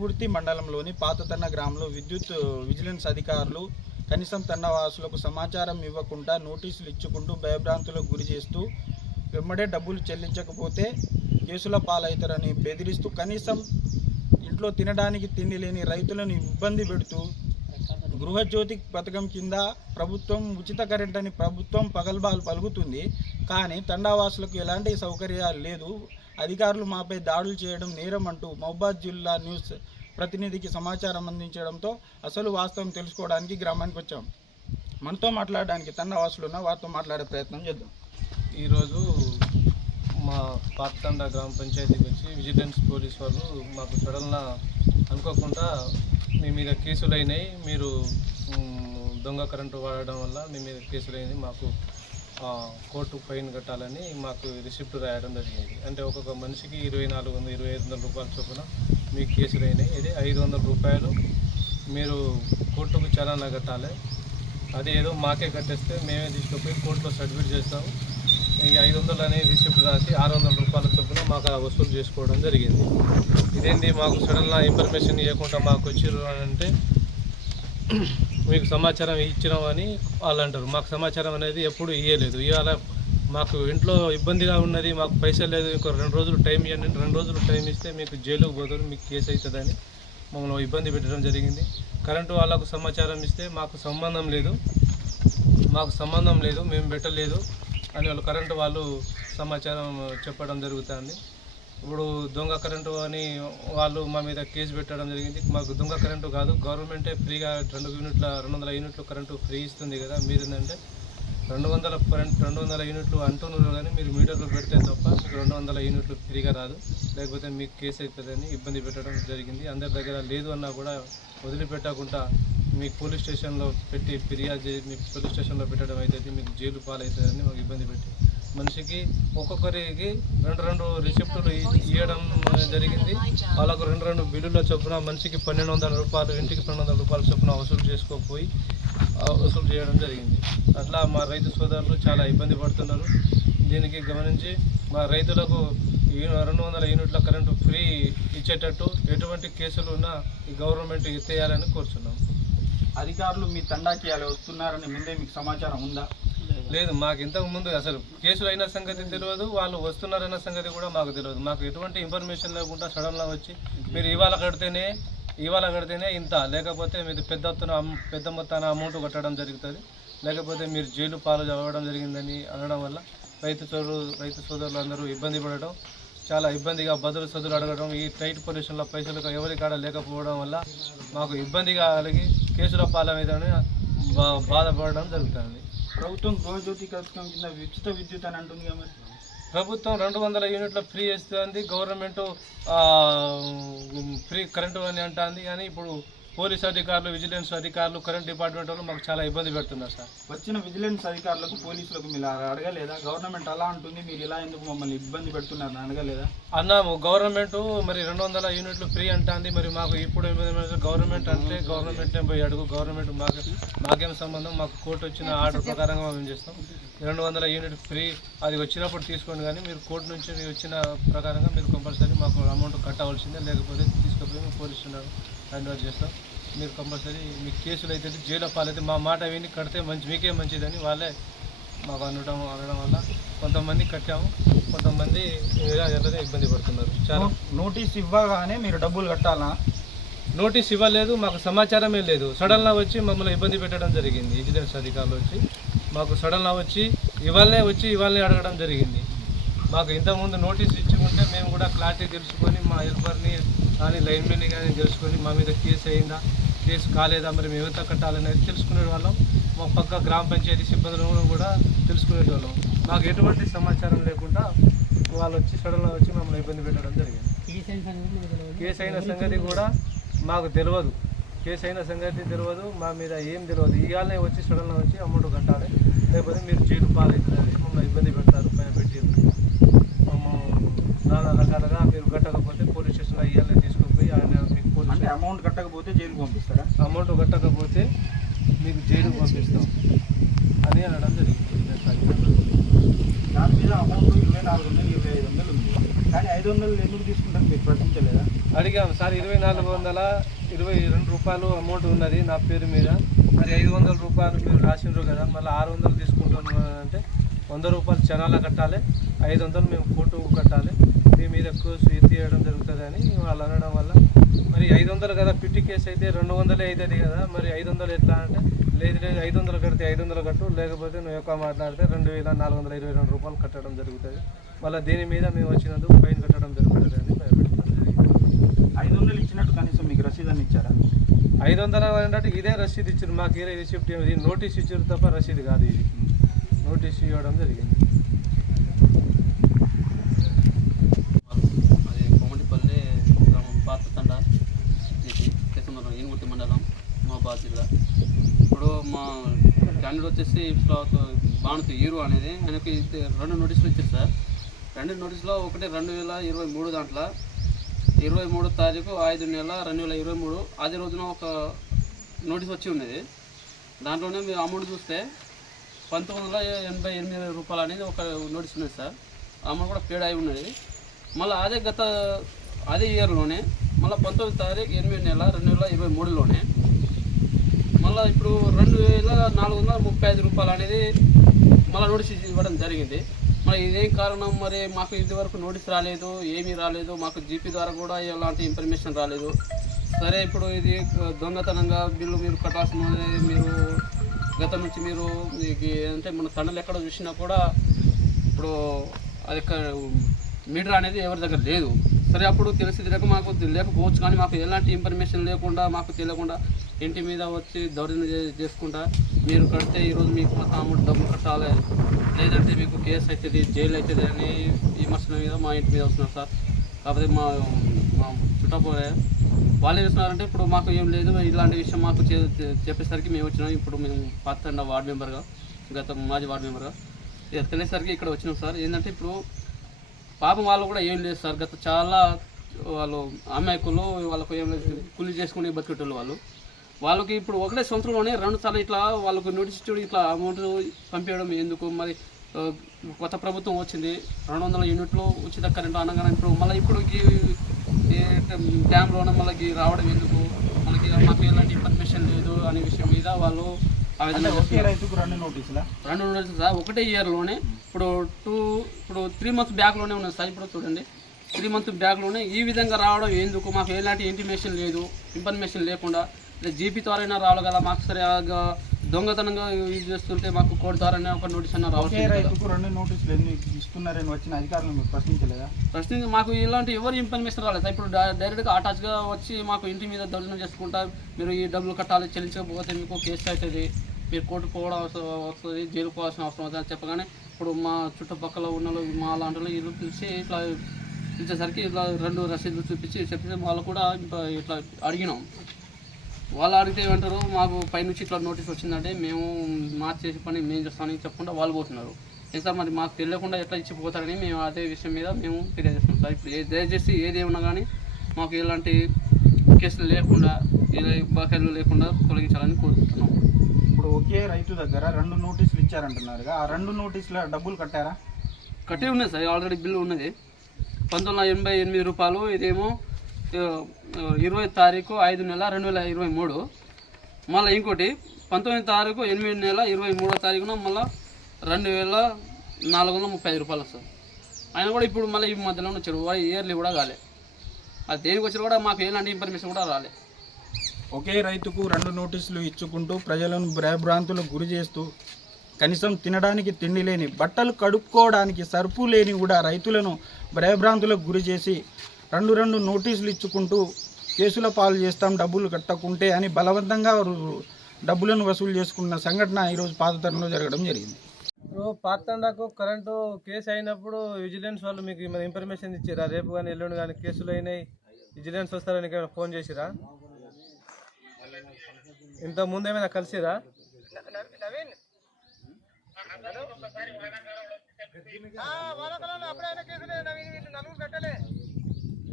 పూర్తి మండలంలోని పాతతన్న గ్రామంలో విద్యుత్ విజిలెన్స్ అధికారులు కనీసం తన్నవాసులకు సమాచారం ఇవ్వకుండా నోటీసులు ఇచ్చుకుంటూ భయభ్రాంతులకు గురి చేస్తూ వెంబడే డబ్బులు చెల్లించకపోతే కేసుల పాలవుతారని బెదిరిస్తూ కనీసం ఇంట్లో తినడానికి తిండి లేని రైతులను ఇబ్బంది పెడుతూ గృహజ్యోతి పథకం కింద ప్రభుత్వం ఉచిత కరెంట్ అని ప్రభుత్వం పగల్బాలు పలుకుతుంది. కానీ తండావాసులకు ఎలాంటి సౌకర్యాలు లేదు. అధికారులు మాపై దాడులు చేయడం నేరం అంటూ మహబాద్ జిల్లా న్యూస్ ప్రతినిధికి సమాచారం అందించడంతో అసలు వాస్తవం తెలుసుకోవడానికి గ్రామానికి వచ్చాం. మనతో మాట్లాడడానికి తండావాసులు ఉన్న వారితో మాట్లాడే ప్రయత్నం చేద్దాం. ఈరోజు మా పాతండ గ్రామ పంచాయతీకి వచ్చి విజిలెన్స్ పోలీస్ వాళ్ళు మాకు సడన్గా అనుకోకుండా మీ మీద కేసులు అయినాయి మీరు దొంగ కరెంటు వాడడం వల్ల మీ మీద కేసులు అయినాయి మాకు కోర్టు ఫైన్ కట్టాలని మాకు రిసిప్ట్ రాయడం జరిగింది. అంటే ఒక్కొక్క మనిషికి ఇరవై నాలుగు వందల ఇరవై ఐదు వందల రూపాయల చొప్పున మీకు కేసులు అయినాయి. ఇది ఐదు వందల రూపాయలు మీరు కోర్టుకు చలానా కట్టాలి. అది ఏదో మాకే కట్టేస్తే మేమే తీసుకుపోయి కోర్టులో సబ్మిట్ చేస్తాము ఈ ఐదు వందలు అనే రిసిప్ట్ రాసి ఆరు వందల రూపాయల చొప్పున మాకు ఆ వసూలు చేసుకోవడం జరిగింది. ఇదేంటి మాకు సడన్గా ఇన్ఫర్మేషన్ ఇవ్వకుండా మాకు వచ్చిర్రు అని అంటే మీకు సమాచారం ఇచ్చినామని వాళ్ళు అంటారు. మాకు సమాచారం అనేది ఎప్పుడు ఇవ్వలేదు ఇవాళ మాకు ఇంట్లో ఇబ్బందిగా ఉన్నది మాకు పైసలు లేదు ఇంకో రెండు రోజులు టైం ఇవ్వండి రెండు రోజులు టైం ఇస్తే మీకు జైలుకు పోతారు మీకు కేసు అవుతుందని మమ్మల్ని ఇబ్బంది పెట్టడం జరిగింది. కరెంటు వాళ్ళకు సమాచారం ఇస్తే మాకు సంబంధం లేదు మాకు సంబంధం లేదు మేము పెట్టలేదు అని వాళ్ళు కరెంటు వాళ్ళు సమాచారం చెప్పడం జరుగుతుంది. ఇప్పుడు దొంగ కరెంటు అని వాళ్ళు మా మీద కేసు పెట్టడం జరిగింది. మాకు దొంగ కరెంటు కాదు గవర్నమెంటే ఫ్రీగా రెండు యూనిట్ల రెండు వందల యూనిట్లు కరెంటు ఫ్రీ ఇస్తుంది కదా. మీరు ఏంటంటే రెండు వందల కరెంట్ రెండు వందల యూనిట్లు అంటున్నారు కానీ మీరు మీటర్లు పెడితే తప్ప మీకు రెండు వందల యూనిట్లు ఫ్రీగా రాదు. లేకపోతే మీకు కేసు అవుతుందని ఇబ్బంది పెట్టడం జరిగింది. అందరి దగ్గర లేదు అన్నా కూడా వదిలిపెట్టకుండా మీకు పోలీస్ స్టేషన్లో పెట్టి ఫిర్యాదు మీ మీకు పోలీస్ స్టేషన్లో పెట్టడం అయితే మీకు జైలు పాలవుతుందని మాకు ఇబ్బంది పెట్టి మనిషికి ఒక్కొక్కరికి రెండు రెండు రిసిప్టులు ఇవ్వడం జరిగింది. వాళ్ళకు రెండు రెండు బిల్లుల చొప్పున మనిషికి పన్నెండు వందల రూపాయలు ఇంటికి పన్నెండు వందల రూపాయల చొప్పున వసూలు చేసుకోపోయి వసూలు చేయడం జరిగింది. అట్లా మా రైతు సోదరులు చాలా ఇబ్బంది పడుతున్నారు. దీనికి గమనించి మా రైతులకు రెండు వందల యూనిట్ల కరెంటు ఫ్రీ ఇచ్చేటట్టు ఎటువంటి కేసులు ఉన్నా గవర్నమెంట్ ఎత్తేయాలని కోరుచున్నాం. అధికారులు మీ తండాకి అలా వస్తున్నారని ముందే మీకు సమాచారం ఉందా? లేదు మాకు ఇంతకు ముందు అసలు కేసులు అయిన సంగతి తెలియదు వాళ్ళు వస్తున్నారన్న సంగతి కూడా మాకు తెలియదు. మాకు ఎటువంటి ఇన్ఫర్మేషన్ లేకుండా సడన్గా వచ్చి మీరు ఇవాళ కడితేనే ఇవాళ కడితేనే ఇంత. లేకపోతే మీరు పెద్ద పెద్ద మొత్తాన అమౌంట్ కట్టడం జరుగుతుంది. లేకపోతే మీరు జైలు పాలు అవ్వడం జరిగిందని అనడం వల్ల రైతు సోదరు రైతు సోదరులు అందరూ ఇబ్బంది పడడం చాలా ఇబ్బందిగా బదులు సదులు అడగడం ఈ టైట్ పొల్యూషన్లో పైసలు ఎవరికాడ లేకపోవడం వల్ల మాకు ఇబ్బందిగా కలిగి కేసుల పాలమైందని బా బాధపడడం జరుగుతుంది. ప్రభుత్వం గృహజ్యోతి పథకం కింద ఉచిత విద్యుత్ అని అంటుంది కదా మరి. ప్రభుత్వం రెండు వందల యూనిట్ల ఫ్రీ ఇస్తుంది గవర్నమెంట్ ఫ్రీ కరెంటు అని అంటుంది. కానీ ఇప్పుడు పోలీస్ అధికారులు విజిలెన్స్ అధికారులు కరెంట్ డిపార్ట్మెంట్ వాళ్ళు మాకు చాలా ఇబ్బంది పెడుతున్నారు సార్. వచ్చిన విజిలెన్స్ అధికారులకు పోలీసులకు మీరు అడగలేదా? గవర్నమెంట్ అలా అంటుంది మీరు ఇలా ఎందుకు మమ్మల్ని ఇబ్బంది పెడుతున్నారని అడగలేదా? అన్నాము గవర్నమెంట్ మరి రెండు వందల యూనిట్లు ఫ్రీ అంటుంది మరి మాకు ఇప్పుడు గవర్నమెంట్ అంటే గవర్నమెంట్ పోయి అడుగు? గవర్నమెంట్ మాకు మాకేం సంబంధం? మాకు కోర్టు వచ్చిన ఆర్డర్ ప్రకారంగా మేము చేస్తాం. రెండు వందల యూనిట్ ఫ్రీ అది వచ్చినప్పుడు తీసుకోండి కానీ మీరు కోర్టు నుంచి వచ్చిన ప్రకారంగా మీరు కంపల్సరీ మాకు అమౌంట్ కట్టవలసిందే లేకపోతే తీసుకుపోయి మేము పోలీస్ హ్యాండ్ ఓవర్ చేస్తాం. మీరు కంపల్సరీ మీకు కేసులు అయితే జైలు పాలైతే మా మాట విని కడితే మంచి మీకే మంచిదని వాళ్ళే మాకు అనడం అనడం వల్ల కొంతమంది కట్టాము కొంతమంది ఇబ్బంది పడుతున్నారు. చాలా నోటీస్ ఇవ్వగానే మీరు డబ్బులు కట్టాలా? నోటీస్ ఇవ్వలేదు మాకు సమాచారమే లేదు. సడన్గా వచ్చి మమ్మల్ని ఇబ్బంది పెట్టడం జరిగింది. విజిలెన్స్ అధికారులు వచ్చి మాకు సడన్గా వచ్చి ఇవాళనే వచ్చి ఇవాళనే అడగడం జరిగింది. మాకు ఇంతకుముందు నోటీస్ ఇచ్చి ఉంటే మేము కూడా క్లారిటీ తెలుసుకొని మా హెల్పర్ని కానీ లైన్మెన్ని కానీ తెలుసుకొని మా మీద కేసు అయిందా కేసు కాలేదా మరి మేము ఎంత కట్టాలనేది తెలుసుకునే వాళ్ళం. మా పక్క గ్రామ పంచాయతీ సిబ్బందులను కూడా తెలుసుకునేటోళ్ళం మాకు ఎటువంటి సమాచారం లేకుండా వాళ్ళు వచ్చి సడన్గా వచ్చి మమ్మల్ని ఇబ్బంది పెట్టడం జరిగింది. కేసు అయిన సంగతి కూడా మాకు తెలియదు కేసు అయిన సంగతి తెలియదు మా మీద ఏం తెలియదు ఇవాళనే వచ్చి సడన్గా వచ్చి అమౌంట్ కట్టాలి లేకపోతే మీరు జైలు పాలవుతుంది మమ్మల్ని ఇబ్బంది పెడతారు పైన పెట్టి నానా రకాలుగా మీరు కట్టకపోతే పోలీస్ స్టేషన్లో ఇవాళనే తీసుకుపోయి ఆయన మీకు పోలీస్ అమౌంట్ కట్టకపోతే జైలుకి పంపిస్తారా? అమౌంట్ కట్టకపోతే మీకు జైలుకు పంపిస్తాం. అని అనడం జరిగింది. దాని మీద అమౌంట్ ఇరవై నాలుగు వందలు ఇరవై ఐదు వందలు ఉంది. కానీ ఐదు వందలు ఎందుకు తీసుకుంటారు? మీరు ప్రశ్నించలేదా? అడిగాం సార్ ఇరవై నాలుగు వందల ఇరవై రెండు రూపాయలు అమౌంట్ ఉన్నది నా పేరు మీద. మరి ఐదు వందల రూపాయలు మీరు రాసిండ్రు కదా మళ్ళీ ఆరు వందలు తీసుకుంటున్నాను అంటే వంద రూపాయలు చనాల కట్టాలి ఐదు వందలు మేము కోర్టు కట్టాలి. మీ మీద ఎత్తివేయడం జరుగుతుంది అని వాళ్ళు అనడం వల్ల. మరి ఐదు వందలు కదా పిట్టి కేసు అయితే రెండు వందలే అవుతుంది కదా. మరి ఐదు వందలు ఎట్లా అంటే లేదు లేదు ఐదు వందలు కడితే ఐదు వందలు కట్టు లేకపోతే నువ్వు ఎక్కువ మాట్లాడితే రెండు వేల నాలుగు వందల ఇరవై రెండు రూపాయలు కట్టడం జరుగుతుంది. మళ్ళీ దీని మీద మేము వచ్చినందుకు ఫైన్ కట్టడం జరుగుతుంది అని ఐదు వందలు ఇచ్చినట్టు కనీసం మీకు రసీదు అని ఇచ్చారా? ఐదు వందల అంటే ఇదే రసీదు ఇచ్చారు. మాకు ఏ రిసిప్ట్ నోటీస్ ఇచ్చారు తప్ప రసీదు కాదు ఇది. నోటీస్ ఇవ్వడం జరిగింది అది కోమటిపల్లి గ్రామం పాత తండ ఇది కేసమరం ఏనుగుర్తి మండలం మహబాద్ జిల్లా. ఇప్పుడు మా క్యాండిడేట్ వచ్చేసి బాణతి హీరో అనేది ఆయనకి ఇది రెండు నోటీసులు ఇచ్చారు సార్. రెండు నోటీసులో ఒకటి రెండు వేల ఇరవై మూడు దాంట్లో ఇరవై మూడు తారీఖు ఐదు నెల రెండు వేల ఇరవై మూడు అదే రోజున ఒక నోటీస్ వచ్చి ఉన్నది. దాంట్లోనే మీరు అమౌంట్ చూస్తే పంతొమ్మిది వందల ఎనభై ఎనిమిది రూపాయలు అనేది ఒక నోటీస్ ఉన్నది సార్. అమౌంట్ కూడా పేడ్ అయి ఉన్నది. మళ్ళీ అదే గత అదే ఇయర్లోనే మళ్ళీ పంతొమ్మిది తారీఖు ఎనిమిది నెల రెండు వేల ఇరవై మూడులోనే మళ్ళీ ఇప్పుడు రెండు వేల నాలుగు వందల ముప్పై ఐదు రూపాయలు అనేది మళ్ళీ నోటీస్ ఇవ్వడం జరిగింది. మరి ఇదేం కారణం? మరి మాకు ఇదివరకు నోటీస్ రాలేదు ఏమీ రాలేదు మాకు జీపీ ద్వారా కూడా ఎలాంటి ఇన్ఫర్మేషన్ రాలేదు. సరే ఇప్పుడు ఇది దొంగతనంగా బిల్లు మీరు కట్టాల్సిన మీరు గత నుంచి మీరు మీకు అంటే మన తండ్రులు ఎక్కడ చూసినా కూడా ఇప్పుడు అది మీటర్ అనేది ఎవరి దగ్గర లేదు. సరే అప్పుడు తెలిసి తెలియక మాకు లేకపోవచ్చు కానీ మాకు ఎలాంటి ఇన్ఫర్మేషన్ లేకుండా మాకు తెలియకుండా ఇంటి మీద వచ్చి దౌర్జన్యం చేసుకుంటా మీరు కడితే ఈరోజు మీకు మొత్తం అమౌంట్ డబ్బులు కట్టాలి. లేదంటే మీకు కేసు అవుతుంది జైలు అవుతుంది అని విమర్శల మీద మా ఇంటి మీద వస్తున్నారు సార్. కాకపోతే మా మా చుట్టపోలే వాళ్ళు ఏం చేస్తున్నారంటే ఇప్పుడు మాకు ఏం లేదు. ఇలాంటి విషయం మాకు చే- చెప్పేసరికి మేము వచ్చినాం. ఇప్పుడు మేము పాత వార్డ్ మెంబర్గా గత మాజీ వార్డ్ మెంబర్గా. తెలియసరికి తెలిసేసరికి ఇక్కడ వచ్చినాం సార్. ఏంటంటే ఇప్పుడు పాపం వాళ్ళు కూడా ఏం లేదు సార్. గత చాలా వాళ్ళు అమాయకులు వాళ్ళకు ఏం లేదు కూలి చేసుకుని బతికేటోళ్ళు వాళ్ళు. వాళ్ళకి ఇప్పుడు ఒకటే సంవత్సరంలోనే రెండు సార్లు ఇట్లా వాళ్ళకు నోటీస్ చూడు ఇట్లా అమౌంట్ పంపించడం ఎందుకు? మరి కొత్త ప్రభుత్వం వచ్చింది రెండు వందల యూనిట్లు ఉచిత కరెంటు అనగానే ఇప్పుడు మళ్ళీ ఇప్పుడు డ్యామ్లోనే మళ్ళీ రావడం ఎందుకు? మనకి మాకు ఎలాంటి ఇన్ఫర్మేషన్ లేదు అనే విషయం మీద వాళ్ళు రెండు నోటీసులా? రెండు సార్. ఒకటే ఇయర్లోనే ఇప్పుడు టూ ఇప్పుడు త్రీ మంత్స్ బ్యాక్లోనే ఉన్నది సార్. ఇప్పుడు చూడండి. త్రీ మంత్స్ బ్యాక్లోనే ఈ విధంగా రావడం ఎందుకు? మాకు ఎలాంటి ఇంటిమేషన్ లేదు ఇన్ఫర్మేషన్ లేకుండా. జీపీ ద్వారా అయినా రావాలి కదా మాకు సరిగా దొంగతనంగా యూజ్ చేస్తుంటే మాకు కోర్టు ద్వారా ఒక నోటీస్ అన్న కదా. రైతుకు రెండు నోటీసులు ఎందుకు ఇస్తున్నారని వచ్చిన అధికారులు మీరు ప్రశ్నించలేదా? ప్రశ్న మాకు ఇలాంటి ఎవరు ఇన్ఫర్మేషన్ రాలేదు సార్. ఇప్పుడు డైరెక్ట్గా అటాచ్గా వచ్చి మాకు ఇంటి మీద దర్శనం చేసుకుంటా మీరు ఈ డబ్బులు కట్టాలి చెల్లించకపోతే మీకు కేసు అవుతుంది. మీరు కోర్టు పోవడం అవసరం వస్తుంది జైలు పోవాల్సిన అవసరం అవుతుంది అని చెప్పగానే ఇప్పుడు మా చుట్టుపక్కల ఉన్న వాళ్ళు, మా లాంటి వాళ్ళు పిలిచి ఇట్లా పిలిచేసరికి ఇట్లా రెండు రసీదులు చూపించి చెప్పి వాళ్ళు కూడా ఇట్లా అడిగినాం. వాళ్ళు అడిగితే ఏమంటారు మాకు పైనుంచి ఇట్లా నోటీస్ వచ్చిందంటే మేము మా చేసే పని మేము చేస్తామని చెప్పకుండా వాళ్ళు పోతున్నారు. ఏ సార్ మరి మాకు తెలియకుండా ఎట్లా ఇచ్చిపోతారని మేము అదే విషయం మీద మేము తెలియజేస్తున్నాం సార్ ఇప్పుడు దయచేసి ఏది ఉన్నా కానీ మాకు ఎలాంటి కేసులు లేకుండా ఇలా బకాయిలు లేకుండా తొలగించాలని కోరుతున్నాం ఇప్పుడు ఒకే రైతు దగ్గర రెండు నోటీసులు ఇచ్చారంటున్నారుగా. ఆ రెండు నోటీసుల డబ్బులు కట్టారా? కట్టి ఉన్నాయి సార్ ఆల్రెడీ బిల్లు ఉన్నది. పంతొమ్మిది ఎనభై ఎనిమిది రూపాయలు ఇదేమో ఇరవై తారీఖు ఐదు నెల రెండు వేల ఇరవై మూడు. మళ్ళీ ఇంకోటి పంతొమ్మిది తారీఖు ఎనిమిది నెల ఇరవై మూడో తారీఖున మళ్ళీ రెండు వేల నాలుగు వందల ముప్పై ఐదు రూపాయలు సార్ ఆయన కూడా ఇప్పుడు మళ్ళీ ఈ మధ్యలో వచ్చారు ఇయర్లీ కూడా కాలే అది దేనికి వచ్చినా కూడా మాకు ఎలాంటి ఇన్ఫర్మేషన్ కూడా రాలేదు ఒకే రైతుకు రెండు నోటీసులు ఇచ్చుకుంటూ ప్రజలను భయభ్రాంతులకు గురి చేస్తూ కనీసం తినడానికి తిండి లేని బట్టలు కడుక్కోవడానికి సరుపు లేని కూడా రైతులను భయభ్రాంతులకు గురి చేసి రెండు రెండు నోటీసులు ఇచ్చుకుంటూ కేసుల పాలు చేస్తాం డబ్బులు కట్టకుంటే అని బలవంతంగా డబ్బులను వసూలు చేసుకున్న సంఘటన ఈరోజు పాతతరంలో జరగడం జరిగింది. పాతండకు కరెంటు కేసు అయినప్పుడు విజిలెన్స్ వాళ్ళు మీకు ఇన్ఫర్మేషన్ ఇచ్చారా? రేపు కానీ ఎల్లుండి కానీ కేసులు అయినాయి విజిలెన్స్ వస్తారని ఫోన్ చేసిరా? ఇంత ముందు ఏమైనా కలిసిరా?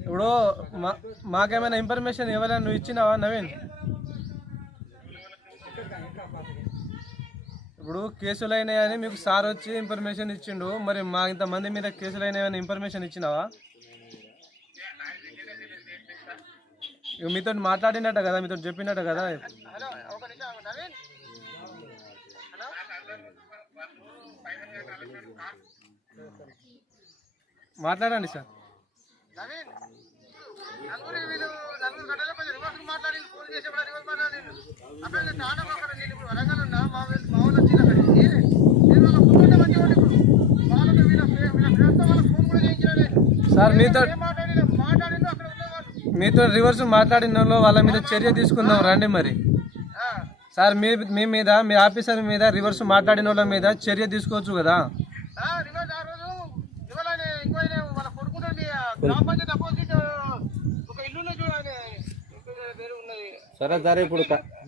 ఇప్పుడు మా మాకేమైనా ఇన్ఫర్మేషన్ ఎవరైనా నువ్వు ఇచ్చినావా నవీన్? ఇప్పుడు కేసులు అయినాయని మీకు సార్ వచ్చి ఇన్ఫర్మేషన్ ఇచ్చిండు. మరి మా ఇంతమంది మీద కేసులు అయినాయని ఇన్ఫర్మేషన్ ఇచ్చినావా? ఇక మీతో మాట్లాడినట్ట కదా మీతో చెప్పినట్ట కదా. మాట్లాడండి సార్. సార్ మీతో ఏం మాట్లాడిన మాట్లాడిన అక్కడ ఉండేవాళ్ళు మీతో రివర్స్ మాట్లాడిన వాళ్ళు మీద చర్య తీసుకుందాం రండి మరి. ఆ, సార్ మీ మీ మీద మీ ఆఫీసర్ మీద రివర్స్ మాట్లాడిన వాళ్ళ మీద చర్య తీసుకోవచ్చు కదా? సరే సరే ఇప్పుడు